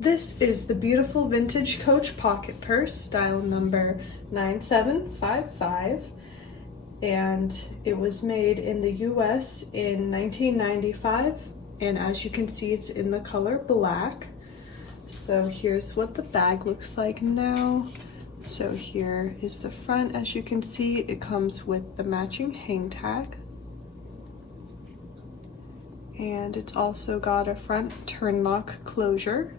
This is the beautiful vintage Coach pocket purse, style number 9755, and it was made in the US in 1995, and as you can see, it's in the color black. So here's what the bag looks like now. So here is the front. As you can see, it comes with the matching hang tag. And it's also got a front turn lock closure.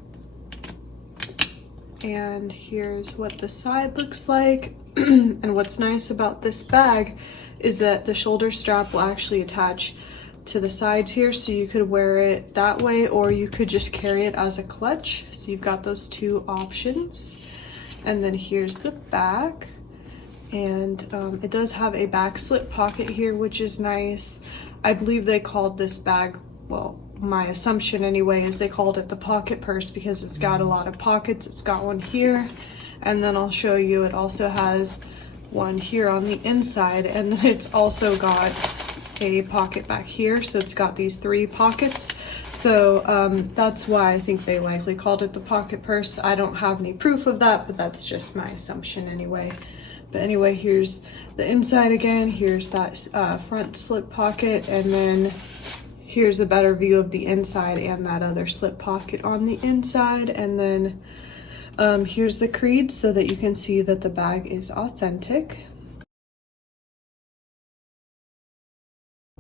And here's what the side looks like. And what's nice about this bag is that the shoulder strap will actually attach to the sides here, so you could wear it that way or you could just carry it as a clutch. So you've got those two options. And then here's the back, and it does have a back slip pocket here, which is nice. I believe they called this bag, well, my assumption anyway, is they called it the pocket purse because it's got a lot of pockets. It's got one here, and then I'll show you, it also has one here on the inside, and then it's also got a pocket back here, so it's got these 3 pockets. So that's why I think they likely called it the pocket purse. I don't have any proof of that, but that's just my assumption anyway. But anyway, here's the inside again. Here's that front slip pocket, and then here's a better view of the inside and that other slip pocket on the inside. And then here's the creed so that you can see that the bag is authentic.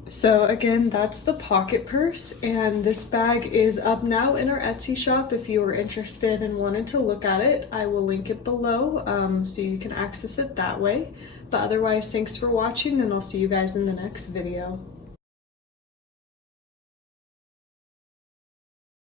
So again, that's the pocket purse, and this bag is up now in our Etsy shop. If you are interested and wanted to look at it, I will link it below so you can access it that way. But otherwise, thanks for watching, and I'll see you guys in the next video.